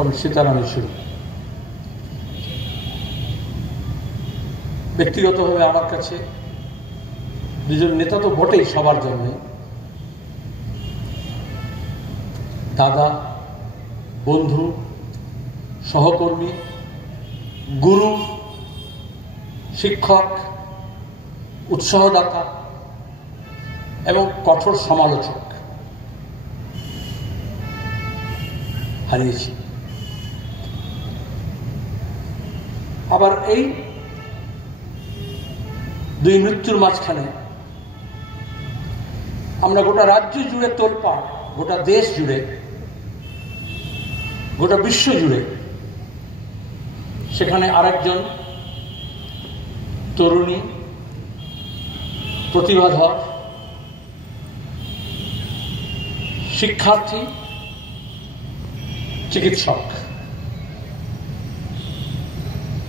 Comrade Sitaram Yechury. ব্যক্তিগতভাবে আমার কাছে দুজন নেতা তো বটেই সবার জন্য, দাদা, বন্ধু, সহকর্মী, গুরু, শিক্ষক, উৎসাহদাতা এবং কঠোর সমালোচক হারিয়েছি। আবার এই দুই মৃত্যুর মাঝখানে আমরা গোটা রাজ্য জুড়ে তোলপাড়, গোটা দেশ জুড়ে, গোটা বিশ্ব জুড়ে সেখানে আরেকজন তরুণী, প্রতিভাধর, শিক্ষার্থী, চিকিৎসক,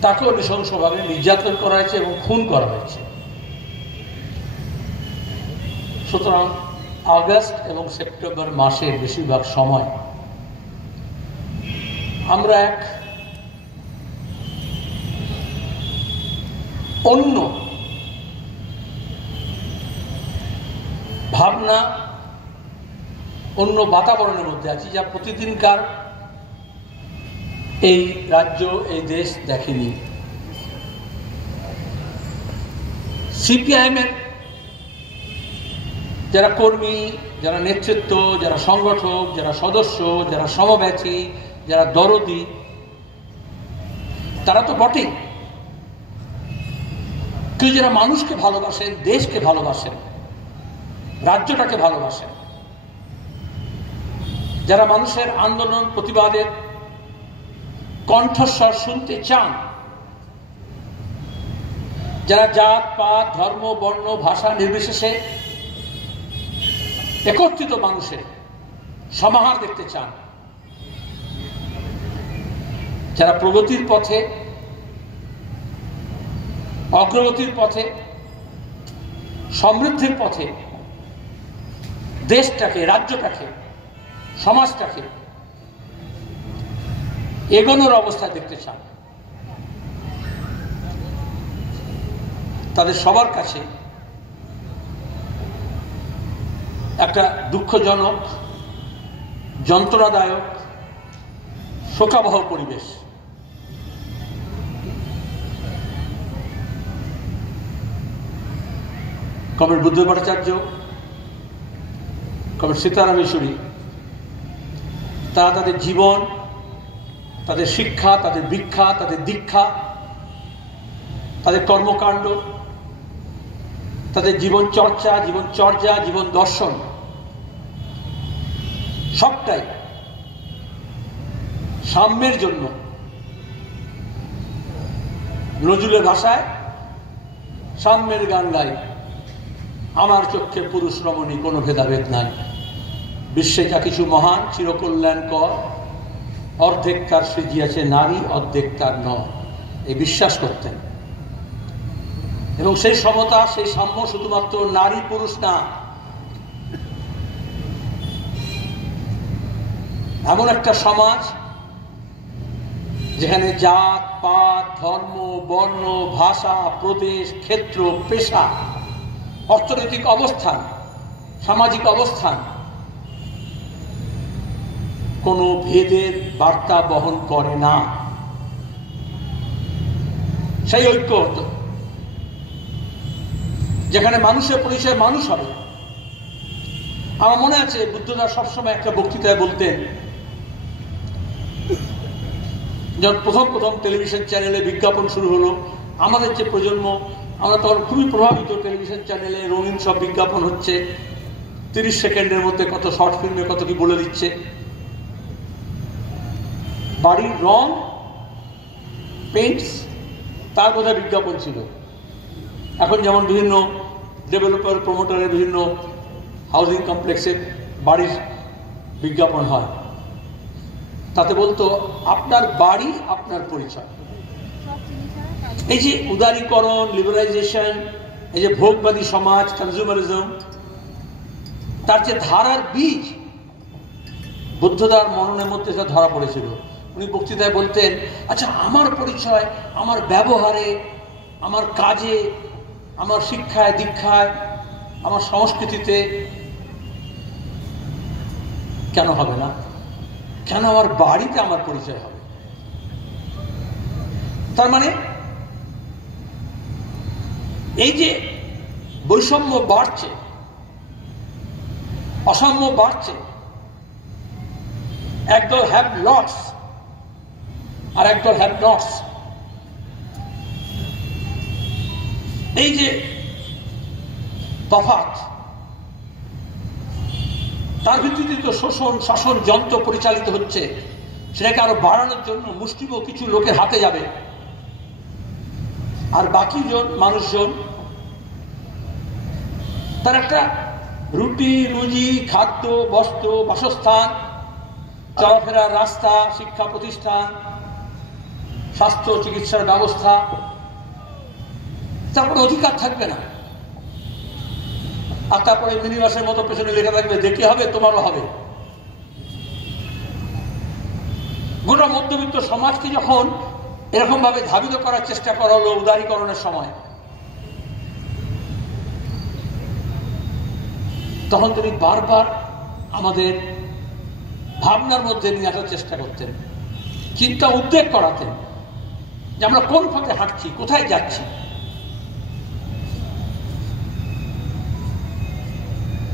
তাকেও নৃশংসভাবে নির্যাতন করা হয়েছে এবং খুন করা হয়েছে। সুতরাং আগস্ট এবং সেপ্টেম্বর মাসের বেশিরভাগ সময় আমরা এক অন্য ভাবনা, অন্য বাতাবরণের মধ্যে আছি, যা প্রতিদিনকার এই রাজ্য, এই দেশ দেখেনি। সিপিআইএম এর যারা কর্মী, যারা নেতৃত্ব, যারা সংগঠক, যারা সদস্য, যারা সমব্যথী, যারা দরদি, তারা তো বটেই, কিন্তু যারা মানুষকে ভালোবাসেন, দেশকে ভালোবাসেন, রাজ্যটাকে ভালোবাসেন, যারা মানুষের আন্দোলন, প্রতিবাদের কণ্ঠস্বর শুনতে চান, যারা জাত পাত, ধর্ম, বর্ণ, ভাষা নির্বিশেষে একত্রিত মানুষের সমাহার দেখতে চান, যারা প্রগতির পথে, অগ্রগতির পথে, সমৃদ্ধির পথে দেশটাকে, রাজ্যটাকে, সমাজটাকে এগোনোর অবস্থা দেখতে চান, তাদের সবার কাছে একটা দুঃখজনক, যন্ত্রণাদায়ক, শোকাবহ পরিবেশ। কমরেড বুদ্ধদেব ভট্টাচার্য, কমরেড সীতারাম ইয়েচুরি, তারা তাদের জীবন, তাদের শিক্ষা, তাদের ভিক্ষা, তাদের দীক্ষা, তাদের কর্মকাণ্ড, তাদের জীবন চর্চা, জীবন দর্শন সবটাই সাম্যের জন্য। নজরুলের ভাষায় সাম্যের গান গাই, আমার চক্ষে পুরুষ রমণী কোনো ভেদাভেদ নাই, বিশ্বে যা কিছু মহান চিরকল্যাণকর, অর্ধেক তার সৃজিয়াছে নারী, অর্ধেক তার নয়, এই বিশ্বাস করতেন। এবং সেই সমতা, সেই সাম্য শুধুমাত্র নারী পুরুষ না, এমন একটা সমাজ যেখানে জাত পাত, ধর্ম, বর্ণ, ভাষা, প্রদেশ, ক্ষেত্র, পেশা, অর্থনৈতিক অবস্থান, সামাজিক অবস্থান কোনো ভেদের বার্তা বহন করে না। সেই ঐক্য হতো যেখানে মানুষের পরিচয় মানুষ হবে। আমার মনে আছে বুদ্ধদা সবসময় একটা বক্তৃতায় বলতেন, যখন প্রথম টেলিভিশন চ্যানেলে বিজ্ঞাপন শুরু হলো, আমাদের যে প্রজন্ম, আমরা তখন খুবই প্রভাবিত। টেলিভিশন চ্যানেলে রঙিন সব বিজ্ঞাপন হচ্ছে, 30 সেকেন্ডের মধ্যে কত শর্ট ফিল্মে কত কি বলে দিচ্ছে। বাড়ির রং, পেইন্টস, তার বোধহয় বিজ্ঞাপন ছিল। এখন যেমন বিভিন্ন ডেভেলপার, প্রমোটারের বিভিন্ন হাউজিং কমপ্লেক্সে বাড়ির বিজ্ঞাপন হয়, তাতে বলতো আপনার বাড়ি আপনার পরিচয়। এই যে উদারীকরণ, লিবারালাইজেশন, এই যে ভোগবাদী সমাজ, কনজিউমারিজম, তার যে ধারার বীজ বুদ্ধদার মননের মধ্যে ধরা পড়েছিল, উনি বক্তৃতায় বলতেন, আচ্ছা আমার পরিচয় আমার ব্যবহারে, আমার কাজে, আমার শিক্ষায় দীক্ষায়, আমার সংস্কৃতিতে কেন হবে না? কেন আমার বাড়িতে আমার পরিচয় হবে? তার মানে এই যে বৈষম্য বাড়ছে, অসাম্য বাড়ছে, একদল হ্যাভ লটস আর একদল হ্যাভ নটস, এই যে তফাৎ, তার ভিত্তিতে তো শোষণ শাসন যন্ত্র পরিচালিত হচ্ছে। সেটাকে আরো বাড়ানোর জন্য মুষ্টিমেয় কিছু লোকের হাতে যাবে, আর বাকি মানুষজন তার একটা রুটি রুজি, খাদ্য, বস্ত্র, বাসস্থান, চলাফেরার রাস্তা, শিক্ষা প্রতিষ্ঠান, স্বাস্থ্য চিকিৎসার ব্যবস্থা, তারপরে অধিকার থাকবে না। আর তারপরে মিনিবাসের মতো পেছনে লেখা থাকবে, দেখে হবে তোমারও হবে। গোটা মধ্যবিত্ত সমাজকে যখন এরকম ভাবে ধাবিত করার চেষ্টা করা হলো উদারীকরণের সময়, তখন তিনি বারবার আমাদের ভাবনার মধ্যে নিয়ে আসার চেষ্টা করতেন, চিন্তা উদ্বেগ করাতেন যে আমরা কোন পথে হাঁটছি, কোথায় যাচ্ছি।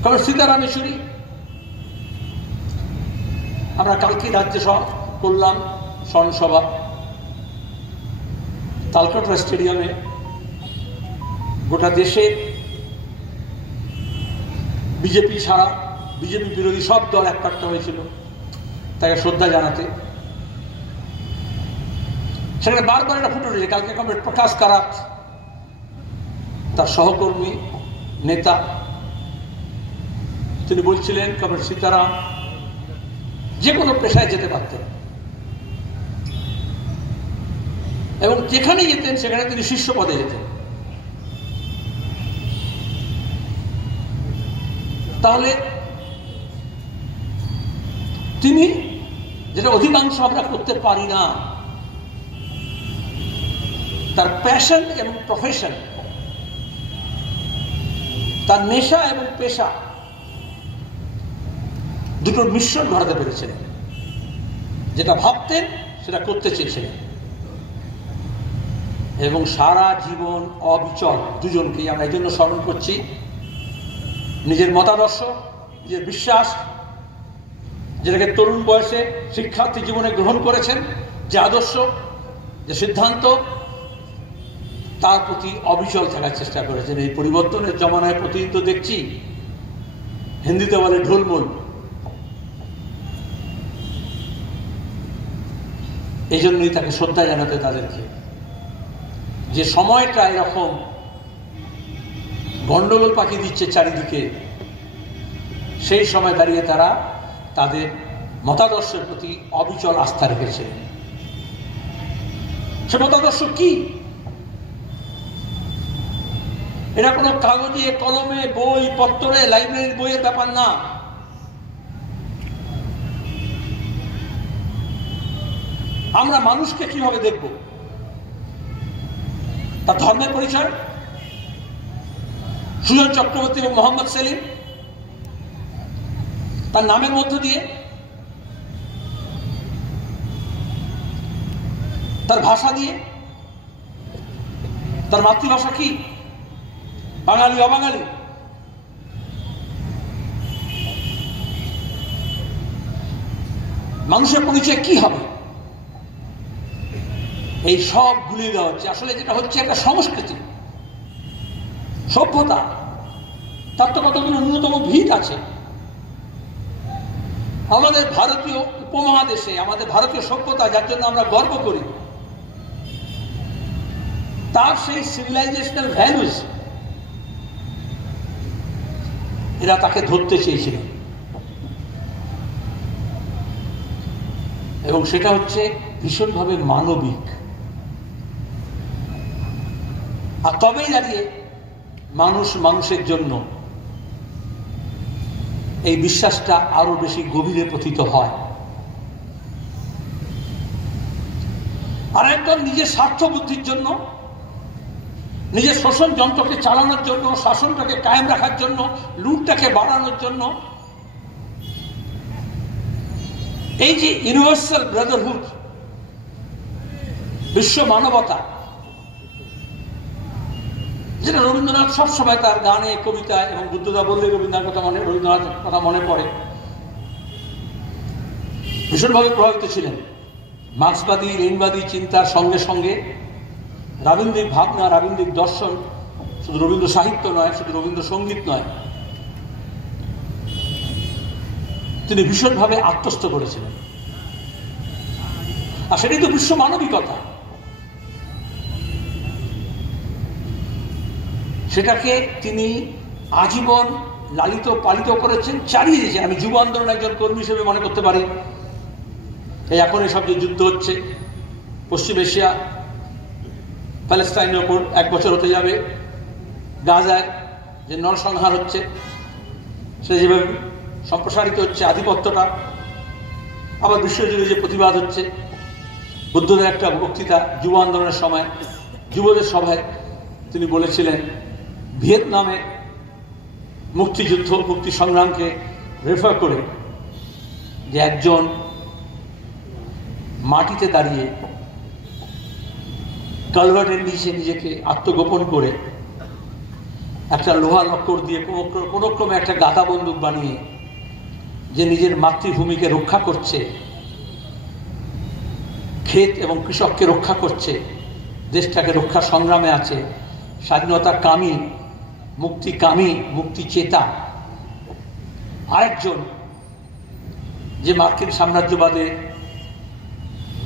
কারণ সীতারাম ইয়েচুরি আমরা কালকে রাজ্যে করলাম স্মরণসভা তালকাটোরা স্টেডিয়ামে। গোটা দেশে বিজেপি ছাড়া বিজেপি বিরোধী সব দল এককাট্টা হয়েছিল তাকে শ্রদ্ধা জানাতে। সেখানে বারবার এটা ফুটে উঠেছে। কালকে কমরেড প্রকাশ কারাত, তার সহকর্মী নেতা, তিনি বলছিলেন কমরেড সীতারাম যে কোনো পেশায় যেতে পারতেন এবং যেখানে যেতেন সেখানে তিনি শীর্ষ পদে যেতেন। তাহলে তিনি যেটা অধিকাংশ আমরা করতে পারি না, তার প্যাশন এবং প্রফেশন, তার নেশা এবং পেশা দুটোর মিশ্রণ ঘটাতে পেরেছিলেন। যেটা ভাবতেন সেটা করতে চেয়েছিলেন এবং সারা জীবন অবিচল। দুজনকেই আমরা এই জন্য স্মরণ করছি। নিজের মতাদর্শ, নিজের বিশ্বাস, যেটাকে তরুণ বয়সে শিক্ষার্থী জীবনে গ্রহণ করেছেন, যে আদর্শ, যে সিদ্ধান্ত, তার প্রতি অবিচল থাকার চেষ্টা করেছেন। এই পরিবর্তনের জমানায় প্রতিদিন তো দেখছি, হিন্দিতে বলে ঢোলমোল। এই জন্যই তাকে শ্রদ্ধা জানাতে তাদেরকে, যে সময়টা এরকম গন্ডগোল পাকিয়ে দিচ্ছে চারিদিকে, সেই সময় দাঁড়িয়ে তারা তাদের মতাদর্শের প্রতি অবিচল আস্থা রেখেছিলেন। সে মতাদর্শ কি? এটা কোনো কাগজে কলমে বই পত্রে লাইব্রেরির বইয়ের ব্যাপার না। আমরা মানুষকে কিভাবে দেখব? তার ধর্মের পরিচয়, সুজন চক্রবর্তী এবং মোহাম্মদ সেলিম তার নামের মধ্য দিয়ে, তার ভাষা দিয়ে, তার মাতৃভাষা কি, বাঙালি অবাঙালি, মানুষের পরিচয় কি হবে? এই সব গুলিয়ে দেওয়া হচ্ছে। আসলে যেটা হচ্ছে একটা সংস্কৃতি, সভ্যতা, তার তো কতগুলো ন্যূনতম ভিত আছে। আমাদের ভারতীয় উপমহাদেশে আমাদের ভারতীয় সভ্যতা, যার জন্য আমরা গর্ব করি, তার সেই সিভিলাইজেশনাল ভ্যালুজ এরা তাকে ধরতে চেয়েছিল এবং সেটা হচ্ছে ভীষণভাবে মানবিক। আর তবেই দাঁড়িয়ে মানুষ মানুষের জন্য এই বিশ্বাসটা আরো বেশি গভীরে প্রথিত হয়। আর একদল নিজের স্বার্থ বুদ্ধির জন্য, নিজের শোষণ যন্ত্রকে চালানোর জন্য, শাসনটাকে কায়েম রাখার জন্য, লুটটাকে বাড়ানোর জন্য এই যে ইউনিভার্সাল ব্রাদারহুড, বিশ্ব মানবতা, যেটা রবীন্দ্রনাথ সবসময় তার গানে, কবিতায়, এবং বুদ্ধদা বললে রবীন্দ্রনাথের কথা মনে পড়ে, ভীষণভাবে প্রভাবিত ছিলেন। মার্ক্সবাদী লেনিনবাদী চিন্তার সঙ্গে সঙ্গে রাবীন্দ্রিক ভাবনা, রাবীন্দ্রিক দর্শন, শুধু রবীন্দ্র সাহিত্য নয়, শুধু রবীন্দ্রসঙ্গীত নয়, তিনি ভীষণভাবে আত্মস্থ করেছিলেন। আর সেটাই তো বিশ্ব মানবিকতা। সেটাকে তিনি আজীবন লালিত পালিত করেছেন, চালিয়ে দিয়েছেন। আমি যুব আন্দোলন একজন কর্মী হিসেবে মনে করতে পারি, এই এখন এসব যে যুদ্ধ হচ্ছে পশ্চিম এশিয়া, প্যালেস্টাইনের ওপর 1 বছর হতে যাবে, গাজায় যে নরসংহার হচ্ছে, সে যেভাবে সম্প্রসারিত হচ্ছে আধিপত্যটা, আবার বিশ্বজুড়ে যে প্রতিবাদ হচ্ছে। বুদ্ধদের একটা বক্তৃতা যুব আন্দোলনের সময় যুবদের সভায় তিনি বলেছিলেন, ভিয়েতনামে মুক্তিযুদ্ধ, মুক্তি সংগ্রামকে রেফার করে, যে একজন মাটিতে দাঁড়িয়ে কালভার্টের নিচে নিজেকে আত্মগোপন করে একটা লোহা লক্কর দিয়ে কোনো ক্রমে একটা গাদা বন্দুক বানিয়ে যে নিজের মাতৃভূমিকে রক্ষা করছে, ক্ষেত এবং কৃষককে রক্ষা করছে, দেশটাকে রক্ষা সংগ্রামে আছে, স্বাধীনতা কামী, মুক্তি কামী, মুক্তি চেতা। আরেকজন যে মার্কিন সাম্রাজ্যবাদে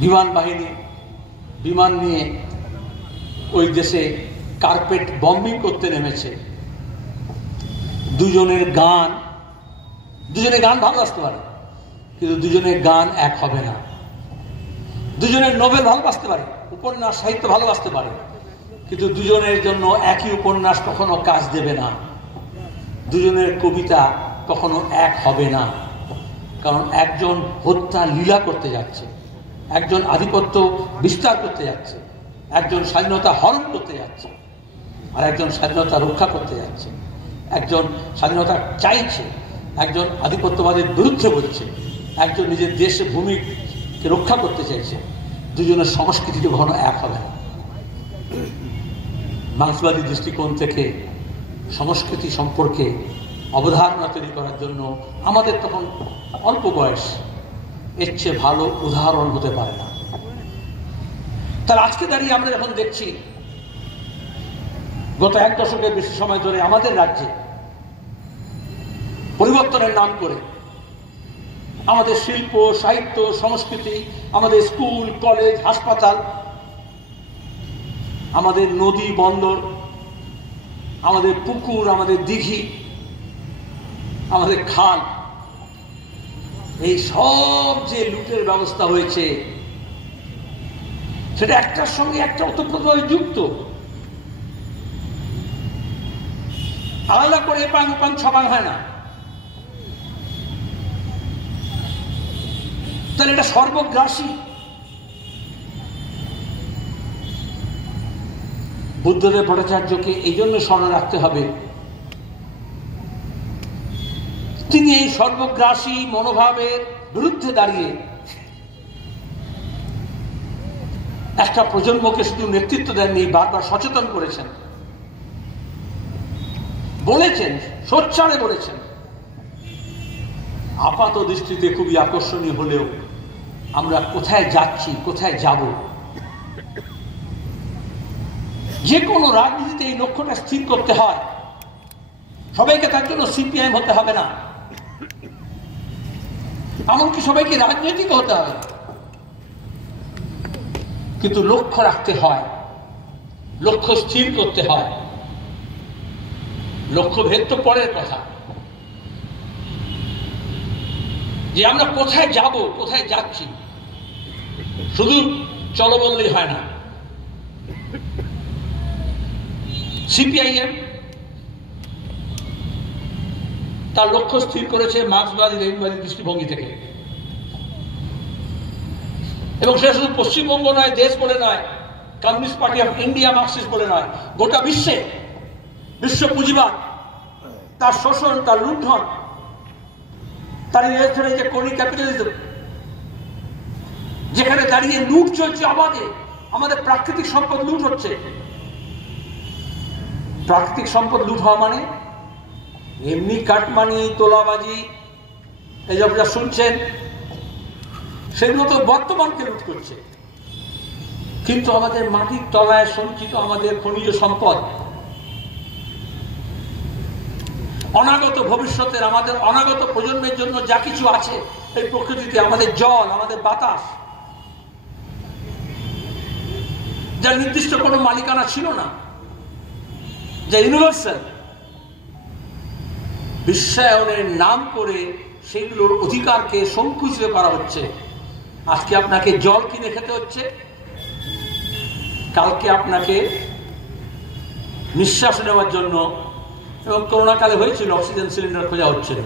বিমান বাহিনী, বিমান নিয়ে ওই দেশে কার্পেট বম্বিং করতে নেমেছে। দুজনে গান ভালোবাসতে পারে, কিন্তু দুজনের গান এক হবে না। দুজনের নোবেল ভালোবাসতে পারে, উপন্যাস সাহিত্য ভালোবাসতে পারে, কিন্তু দুজনের জন্য একই উপন্যাস কখনো কাজ দেবে না। দুজনের কবিতা কখনো এক হবে না, কারণ একজন হত্যা লীলা করতে যাচ্ছে, একজন আধিপত্য বিস্তার করতে যাচ্ছে, একজন স্বাধীনতা হরণ করতে যাচ্ছে, আর একজন স্বাধীনতা রক্ষা করতে যাচ্ছে। একজন স্বাধীনতা চাইছে, একজন আধিপত্যবাদের বিরুদ্ধে বলছে, একজন নিজের দেশে ভূমিকে রক্ষা করতে চাইছে। দুজনের সংস্কৃতিতে কখনো এক হবে না। মার্ক্সবাদী দৃষ্টিকোণ থেকে সংস্কৃতি সম্পর্কে অবধারণা তৈরি করার জন্য আমাদের তখন অল্প বয়স, এর চেয়ে ভালো উদাহরণ হতে পারে না। তাহলে আজকে দাঁড়িয়ে আমরা যখন দেখছি গত 1 দশকের বেশি সময় ধরে আমাদের রাজ্যে পরিবর্তনের নাম করে আমাদের শিল্প, সাহিত্য, সংস্কৃতি, আমাদের স্কুল, কলেজ, হাসপাতাল, আমাদের নদী বন্দর, আমাদের পুকুর, আমাদের দিঘি, আমাদের খাল, এই সব যে লুটের ব্যবস্থা হয়েছে, সেটা একটার সঙ্গে একটা ওতপ্রোতভাবে যুক্ত। আলাদা করে এপাং ওপাং ছপাং হয় না। তাহলে এটা সর্বগ্রাসী। বুদ্ধদেব ভট্টাচার্যকে এই জন্য স্মরণ রাখতে হবে, তিনি এই সর্বগ্রাসী মনোভাবের বিরুদ্ধে দাঁড়িয়ে একটা প্রজন্মকে শুধু নেতৃত্ব দেননি, বারবার সচেতন করেছেন, বলেছেন, সোচ্চারে বলেছেন। আপাত দৃষ্টিতে খুবই আকর্ষণীয় হলেও আমরা কোথায় যাচ্ছি, কোথায় যাব, যে কোনো রাজনীতিতে এই লক্ষ্যটা স্থির করতে হয়। সবাইকে তার জন্য সিপিআইএম হতে হবে না, এমনকি সবাইকে রাজনৈতিক হতে হবে, কিন্তু লক্ষ্য রাখতে হয়, লক্ষ্য স্থির করতে হয়। লক্ষ্যভেদ তো পরের কথা, যে আমরা কোথায় যাব, কোথায় যাচ্ছি, শুধু চলো বললেই হয় না। সিপিআইএম তার লক্ষ্য স্থির করেছে মার্ক্সবাদী লেনিনবাদী দৃষ্টিভঙ্গি থেকে। এবং সেটা শুধু পশ্চিমবঙ্গ নয়, দেশ বলে নয়, communist party of India, Marxist বলে নয়, গোটা বিশ্বে বিশ্ব পুঁজিবাদ, তার শোষণ, তার লুণ্ঠন, তার ইলেকট্রনিক যে কোনি ক্যাপিটালিজম, যেখানে দাঁড়িয়ে লুট চলছে অবাধে, আমাদের প্রাকৃতিক সম্পদ লুট হচ্ছে। প্রাকৃতিক সম্পদ লুট হওয়া মানে এমনি কাটমানি, তোলাবাজি, এই যে আপনারা শুনছেন, সেগুলো তো বর্তমানকে লুট করছে। কিন্তু আমাদের মাটির তলায় সঞ্চিত আমাদের খনিজ সম্পদ, অনাগত ভবিষ্যতের, আমাদের অনাগত প্রজন্মের জন্য যা কিছু আছে এই প্রকৃতিতে, আমাদের জল, আমাদের বাতাস, যার নির্দিষ্ট কোনো মালিকানা ছিল না, যা ইউনিভার্সাল, বিশ্বায়নের নাম করে সেগুলোর অধিকারকে সংকুচিত করা হচ্ছে। আজকে আপনাকে জল কিনে খেতে হচ্ছে, কালকে আপনাকে নিঃশ্বাস নেওয়ার জন্য, এবং করোনাকালে হয়েছিল অক্সিজেন সিলিন্ডার খোঁজা হচ্ছিল।